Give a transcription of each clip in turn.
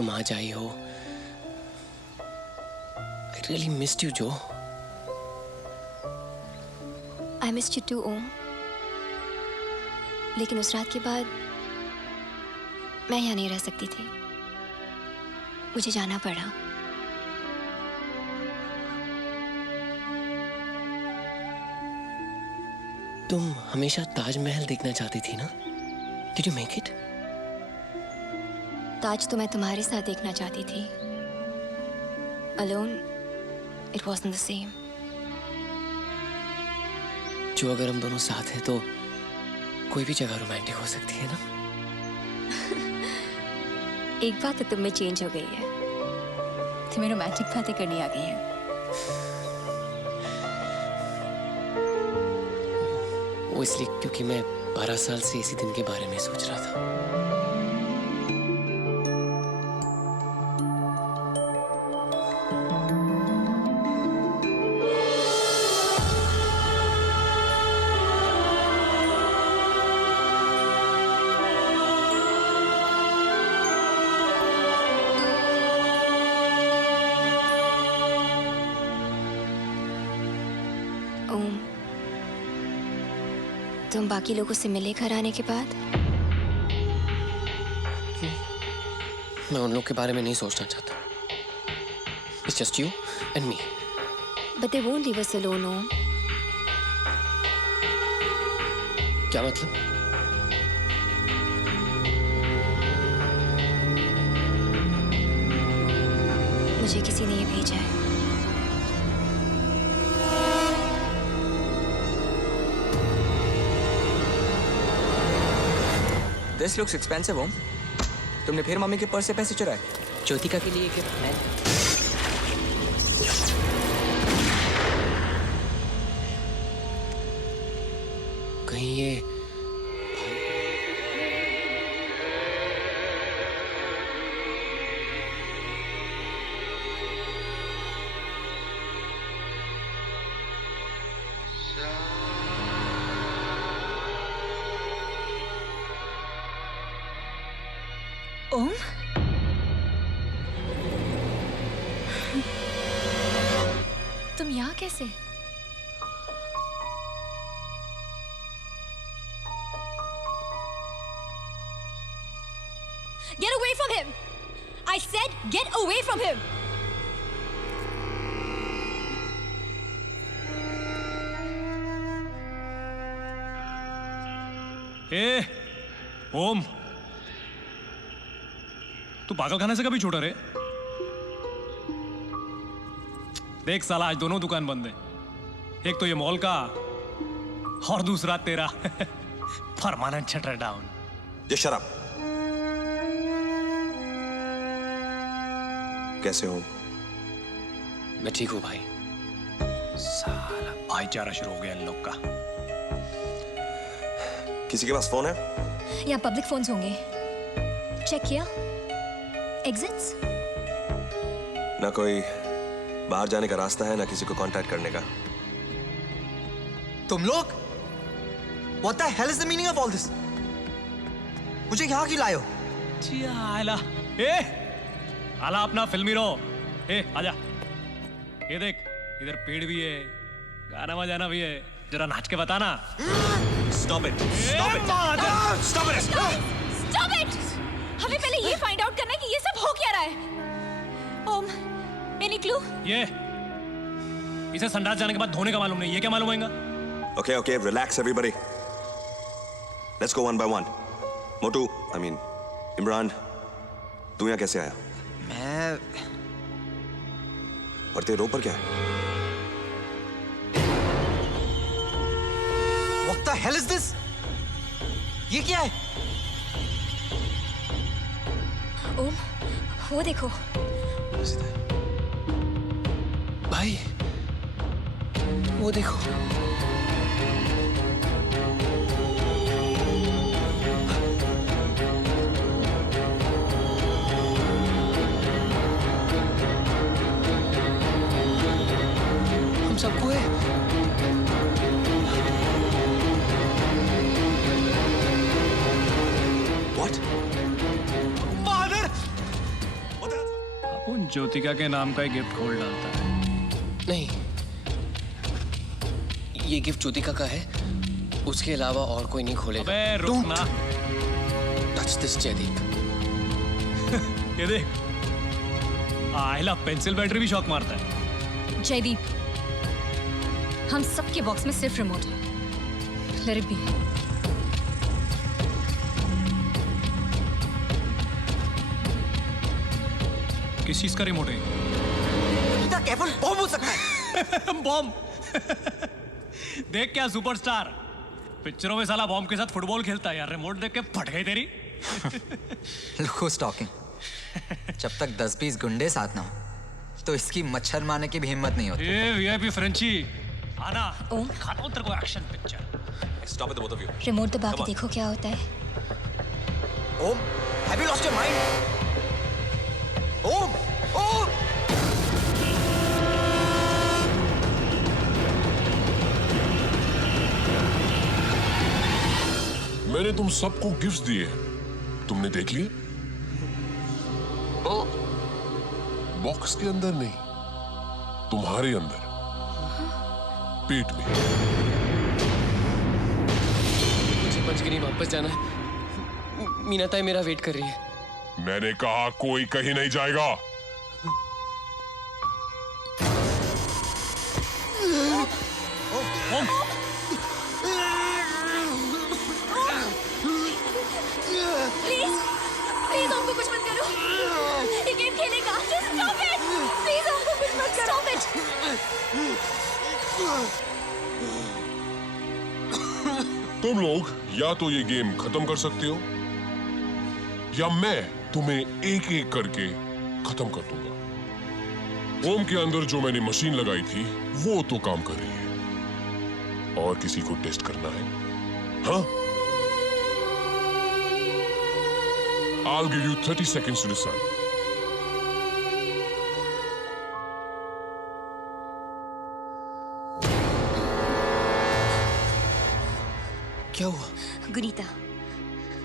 तुम आज आई हो। I really missed you, Jo. I missed you too, ओम। लेकिन उस रात के बाद मैं यहाँ नहीं रह सकती थी, मुझे जाना पड़ा। तुम हमेशा ताजमहल देखना चाहती थी ना? Did you make it? ताज तो मैं तुम्हारे साथ देखना चाहती थी। Alone, it wasn't the same. जो अगर हम दोनों साथ हैं तो कोई भी जगह रोमांटिक हो सकती है ना? एक बात तो तुम में चेंज हो गई है, तुम्हें रोमांटिक बातें करनी आ गई है। वो इसलिए क्योंकि मैं 12 साल से इसी दिन के बारे में सोच रहा था। ओम, तुम बाकी लोगों से मिले घर आने के बाद? मैं उन लोग के बारे में नहीं सोचना चाहता। It's just you and me. But they won't leave us alone, ओम। क्या मतलब? मुझे किसी ने ये भेजा है। This looks expensive, ओम। तुमने फिर मम्मी के पर्स से पैसे चुराए? ज्योतिका के लिए गिफ्ट मैं कहीं ये ओम, तुम यहाँ कैसे? Get away from him! I said get away from him! ए, ओम, तू पागल खाने से कभी छूटा रे? देख साला, आज दोनों दुकान बंद है। एक तो ये मॉल का और दूसरा तेरा permanent shutter down. Just shut up. कैसे हो? मैं ठीक हूँ भाई। साला भाईचारा शुरू हो गया इन लोग का। किसी के पास फोन है? यहाँ पब्लिक फोन्स होंगे, चेक किया? एग्जिट्स? ना कोई बाहर जाने का रास्ता है, ना किसी को कांटेक्ट करने का। तुम लोग? What the hell is the meaning of all this? मुझे यहाँ क्यों लाए हो? आला, ए, आला अपना फिल्मी रहो। ए, आजा। ये देख, इधर पेड़ भी है, गाना बजाना भी है, जरा नाच के बताना। Stop it! Stop it! Stop it! Stop it! हमें पहले ये फाइंड आउट करना है कि ये सब हो क्या रहा है। ओम, एनी क्लू? ये इसे संडास जाने के बाद धोने का मालूम नहीं, ये क्या मालूम होगा? Okay, okay, relax everybody. Let's go one by one. Motu, I mean, Imran, तू यहाँ कैसे आया? मैं और तेरे रो पर क्या है? What the hell is this? ये क्या है? ओम, वो देखो। भाई, वो देखो। हम सबको है। What? Father! ज्योतिका के नाम का ही गिफ्ट खोल डालता है। नहीं, ये गिफ्ट ज्योतिका का है, उसके अलावा और कोई नहीं खोलेगा। अबे रुक ना। Touch this Jaideep. ये देख, आयला पेंसिल बैटरी भी शॉक मारता है। जयदीप, हम सबके बॉक्स में सिर्फ रिमोट है। Let it be. किस चीज का रिमोट है? इतना केवल बॉम्ब हो सकता है। बॉम्ब। देख क्या सुपरस्टार, पिक्चरों में साला बॉम्ब के साथ फुटबॉल खेलता है यार। रिमोट देख के फट गई तेरी। Look who's talking. जब तक 10-20 गुंडे साथ ना हो तो इसकी मच्छर मारने की भी हिम्मत नहीं होती। ये वीआईपी फ्रेंची आना। ओम। खाता हूं तेरे को action picture. Stop it, the both of you. Remote दबा Come के on. देखो क्या होता है। ओम, have you lost your mind? ओम, ओम! मैंने तुम सबको गिफ्ट्स दिए हैं, तुमने देख लिए? हाँ, बॉक्स के अंदर नहीं, तुम्हारे अंदर, पेट में। मुझे पंचगिरी वापस जाना है। मीना ताई मेरा वेट कर रही है। मैंने कहा कोई कहीं नहीं जाएगा। प्लीज प्लीज हमको कुछ मत करो। ये गेम खेलेगा। Just stop it. प्लीज हमको कुछ मत करो। Stop it. तुम लोग या तो ये गेम खत्म कर सकते हो या मैं तुम्हें एक एक करके खत्म कर दूंगा। ओम के अंदर जो मैंने मशीन लगाई थी वो तो काम कर रही है। और किसी को टेस्ट करना है? हाँ? I'll give you 30 seconds to decide. क्या हुआ? गुनीता,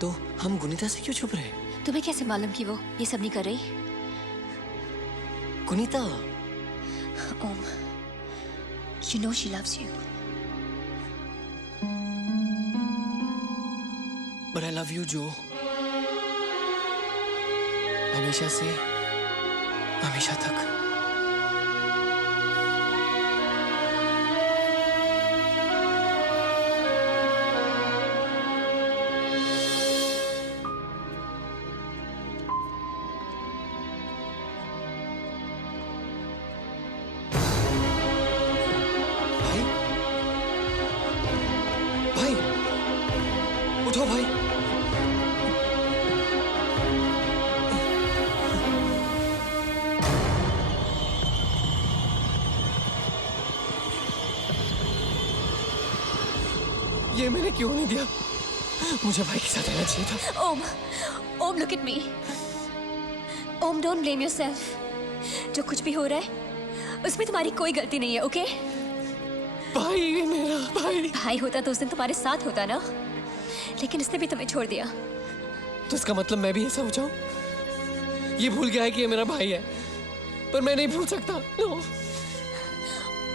तो हम गुनीता से क्यों छुप रहे हैं? तुम्हें कैसे मालूम कि वो ये सब नहीं कर रही? गुनीता, ओम, you know she loves you. but I love you, जो हमेशा से हमेशा तक। भाई, भाई, उठो भाई। ये मैंने क्यों नहीं दिया? मुझे भाई के साथ रहना चाहिए था। ओम, ओम, look at me. Om, don't blame yourself. जो कुछ भी हो रहा है उसमें तुम्हारी कोई गलती नहीं है, ओके? भाई, ये मेरा भाई। भाई होता तो उस दिन तुम्हारे साथ होता ना, लेकिन इसने भी तुम्हें छोड़ दिया। तो इसका मतलब मैं भी ऐसा हो जाऊं? ये भूल गया है कि ये मेरा भाई है, पर मैं नहीं भूल सकता। No.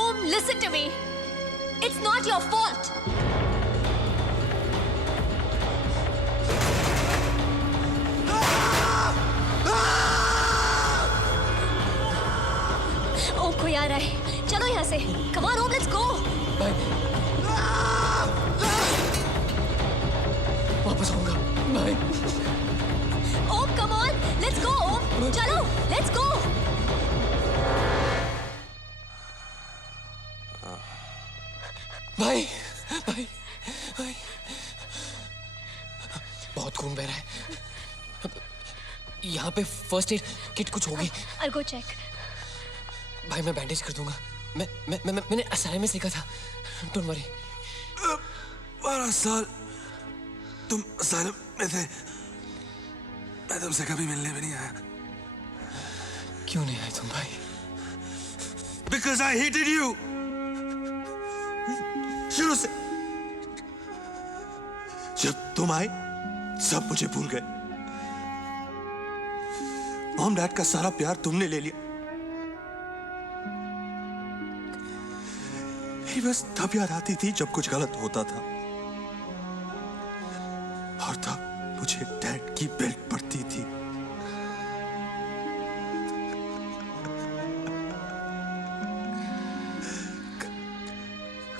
Om, listen to me. It's not your fault. ओम, कोई आ रहा है। चलो यहाँ से। Come on, Om, let's go. भाई, वापस आऊंगा भाई। ओम, come on, let's go. ओम, चलो, let's go. भाई, भाई, भाई, बहुत खून बह रहा है। यहाँ पे फर्स्ट एड किट कुछ होगी। I'll go check. भाई, मैं बैंडेज कर दूंगा। मैंने असाइनमेंट में सीखा था। Don't worry. 12 साल तुम असाइलम में थे, मैं तुमसे कभी मिलने भी नहीं आया। क्यों नहीं आए तुम भाई? Because I hated you. शुरू से जब तुम आए सब मुझे भूल गए। मॉम डैड का सारा प्यार तुमने ले लिया। ये बस तब याद आती थी जब कुछ गलत होता था, और तब मुझे डैड की बेल्ट पड़ती थी।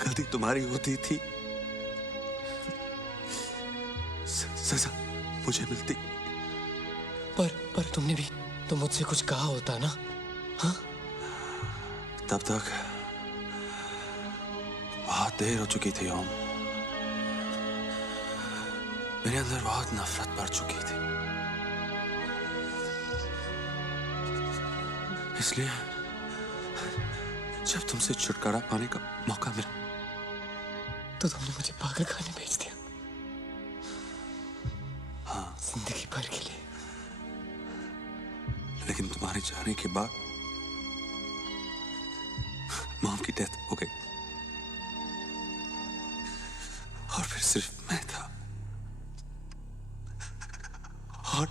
गलती तुम्हारी होती थी, सजा मुझे मिलती। पर तुमने भी तो मुझसे कुछ कहा होता ना? हाँ, तब तक बहुत देर हो चुकी थी ओम। मेरे अंदर बहुत नफरत भर चुकी थी, इसलिए जब तुमसे छुटकारा पाने का मौका मिला तो तुमने मुझे पागल खाने भेज दिया। हाँ, जिंदगी भर के लिए। लेकिन तुम्हारे जाने के बाद मॉम की डेथ हो गई, और फिर सिर्फ मैं था और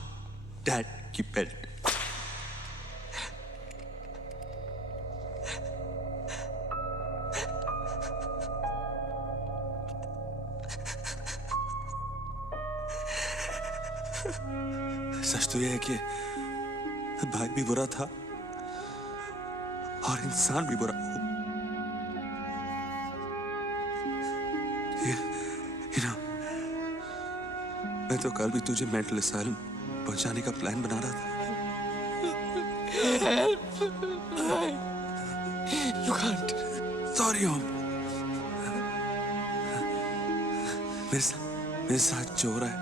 डैड की बेल्ट। सच तो यह है कि भाई भी बुरा था और इंसान भी बुरा। You know, मैं तो कल भी तुझे मेंटल असाइलम पहुंचाने का प्लान बना रहा था। You can't. सॉरी ओम। मेरे साथ जो हो रहा है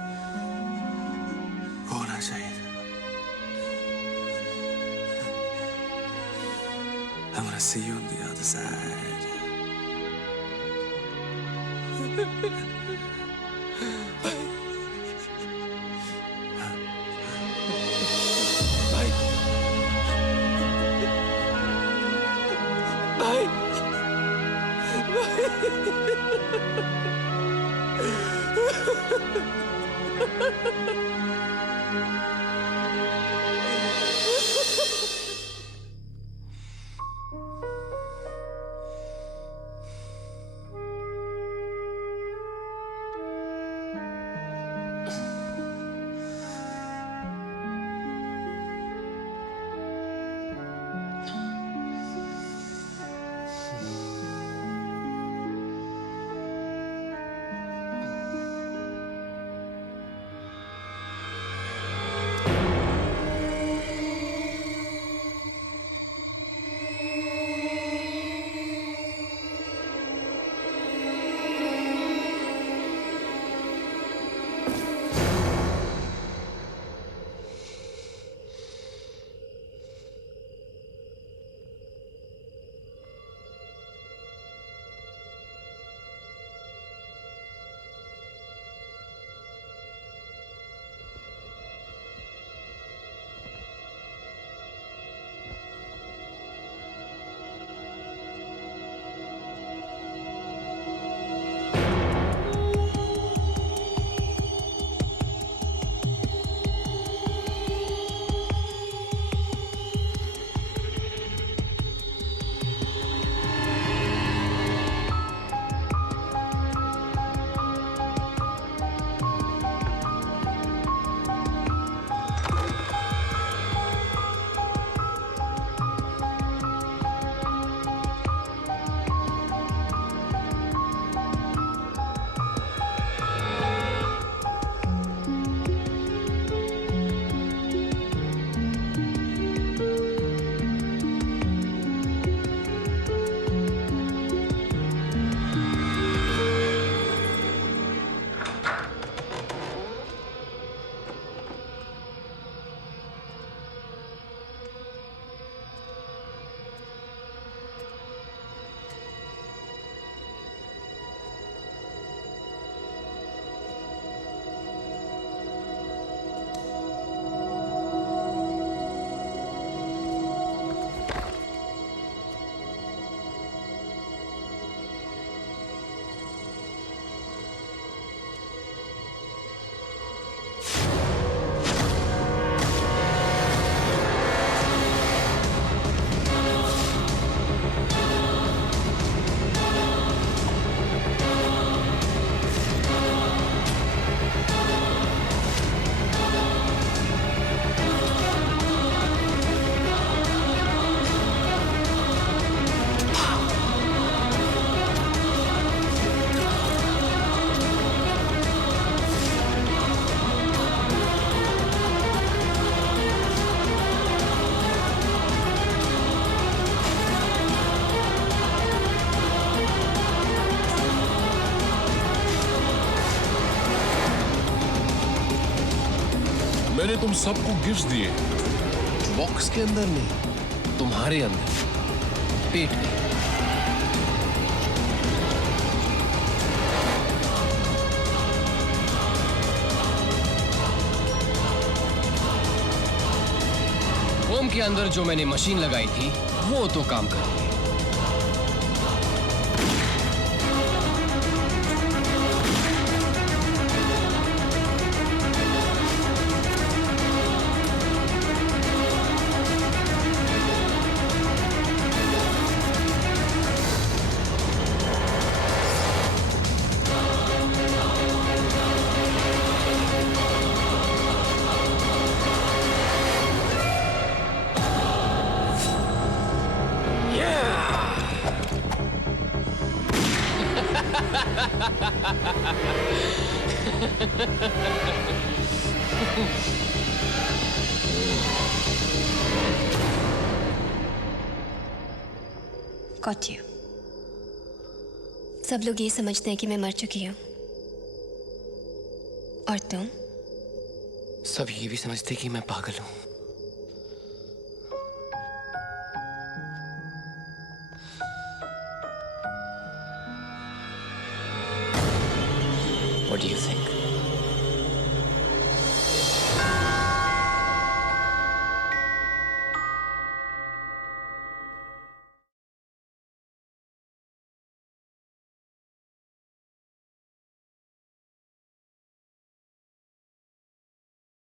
वो होना चाहिए। I'm gonna see you on the other side. मैंने तुम सबको गिफ्ट्स दिए। बॉक्स के अंदर नहीं, तुम्हारे अंदर, पेट में। ओम के अंदर जो मैंने मशीन लगाई थी वो तो काम कर रही है। Got you. सब लोग ये समझते हैं कि मैं मर चुकी हूँ, और तुम? सब ये भी समझते कि मैं पागल हूँ। What do you think?